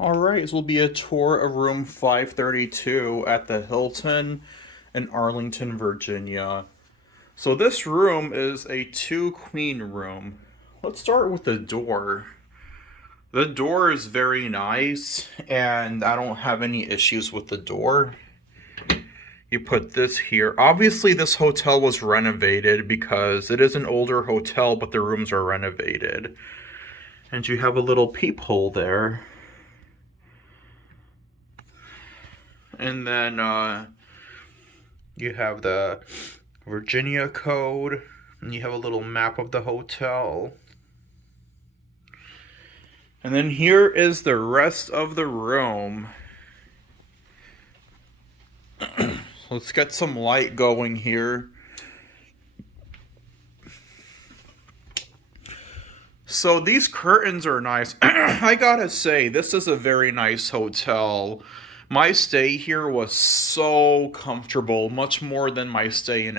Alright, this will be a tour of room 532 at the Hilton in Arlington, Virginia. So this room is a two-queen room. Let's start with the door. The door is very nice, and I don't have any issues with the door. You put this here. Obviously, this hotel was renovated because it is an older hotel, but the rooms are renovated. And you have a little peephole there. And then you have the Virginia code, and you have a little map of the hotel. And then here is the rest of the room. Let's get some light going here. So these curtains are nice. I gotta say, this is a very nice hotel. My stay here was so comfortable, much more than my stay in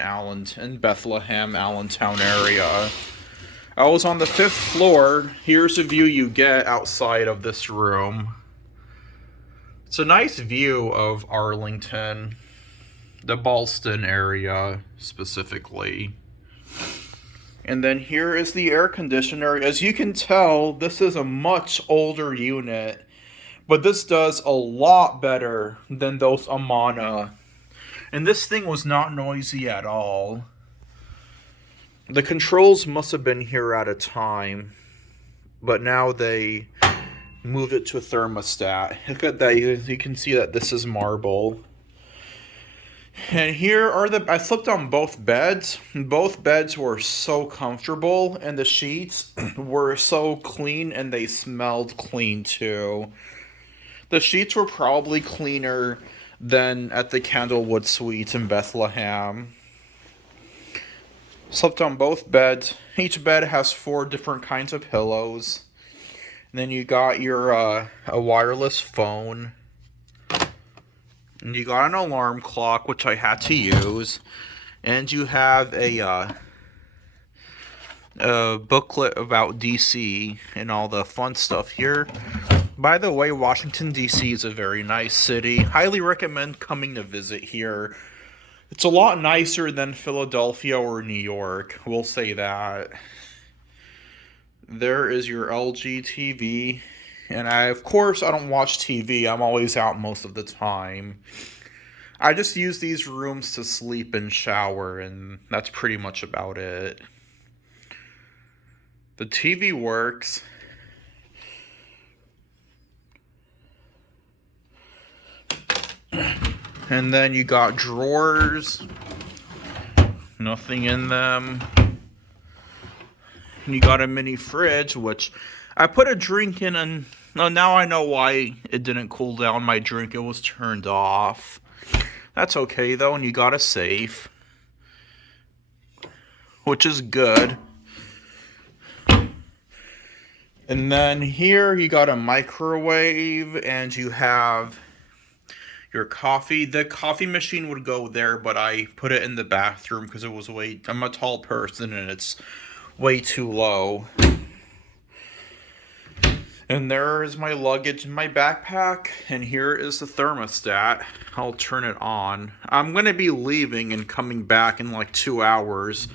Bethlehem, Allentown area. I was on the 5th floor. Here's a view you get outside of this room. It's a nice view of Arlington, the Ballston area specifically. And then here is the air conditioner. As you can tell, this is a much older unit. But this does a lot better than those Amana. And this thing was not noisy at all. The controls must have been here at a time. But now they moved it to a thermostat. Look at that. You can see that this is marble. And here are I slept on both beds. Both beds were so comfortable. And the sheets were so clean, and they smelled clean too. The sheets were probably cleaner than at the Candlewood Suites in Bethlehem. Slept on both beds. Each bed has 4 different kinds of pillows. And then you got your a wireless phone. And you got an alarm clock, which I had to use. And you have a booklet about DC and all the fun stuff here. By the way, Washington, D.C. is a very nice city. Highly recommend coming to visit here. It's a lot nicer than Philadelphia or New York. We'll say that. There is your LG TV. And of course, I don't watch TV. I'm always out most of the time. I just use these rooms to sleep and shower, and that's pretty much about it. The TV works. And then you got drawers. Nothing in them. And you got a mini fridge, which I put a drink in, and now I know why it didn't cool down my drink. It was turned off. That's okay, though. And you got a safe, which is good. And then here you got a microwave, and you have your coffee. The coffee machine would go there, but I put it in the bathroom because it was I'm a tall person and it's way too low. And there is my luggage in my backpack, and here is the thermostat. I'll turn it on. I'm going to be leaving and coming back in like 2 hours.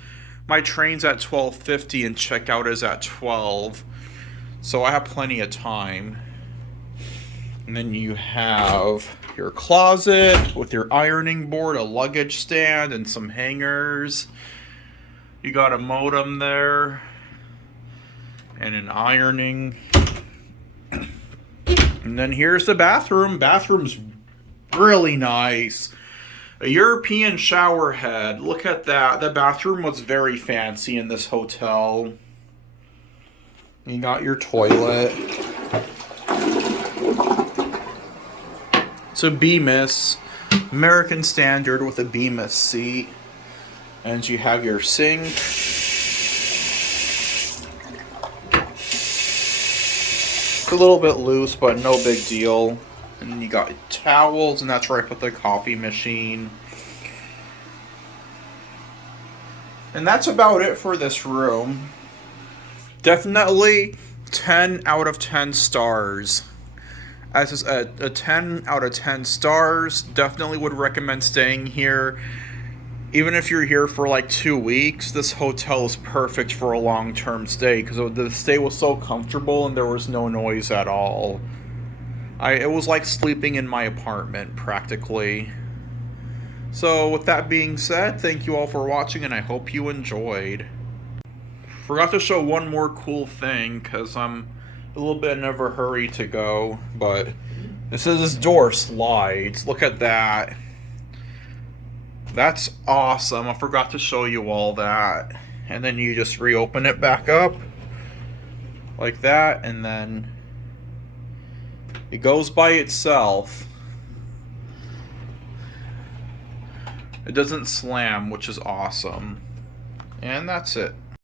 My train's at 12:50 and checkout is at 12. So I have plenty of time. And then you have your closet with your ironing board, a luggage stand, and some hangers. You got a modem there and an ironing. And then here's the bathroom. Bathroom's really nice. A European shower head. Look at that. The bathroom was very fancy in this hotel. You got your toilet. It's a Bemis, American Standard with a Bemis seat. And you have your sink. It's a little bit loose, but no big deal. And you got towels, and that's where I put the coffee machine. And that's about it for this room. Definitely 10 out of 10 stars. As a 10 out of 10 stars. Definitely would recommend staying here. Even if you're here for like 2 weeks, this hotel is perfect for a long-term stay because the stay was so comfortable and there was no noise at all. It was like sleeping in my apartment practically. So with that being said, thank you all for watching and I hope you enjoyed. Forgot to show one more cool thing because I'm a little bit in a hurry to go, but this door slides. Look at that. That's awesome. I forgot to show you all that. And then you just reopen it back up like that, and then it goes by itself. It doesn't slam, which is awesome. And that's it.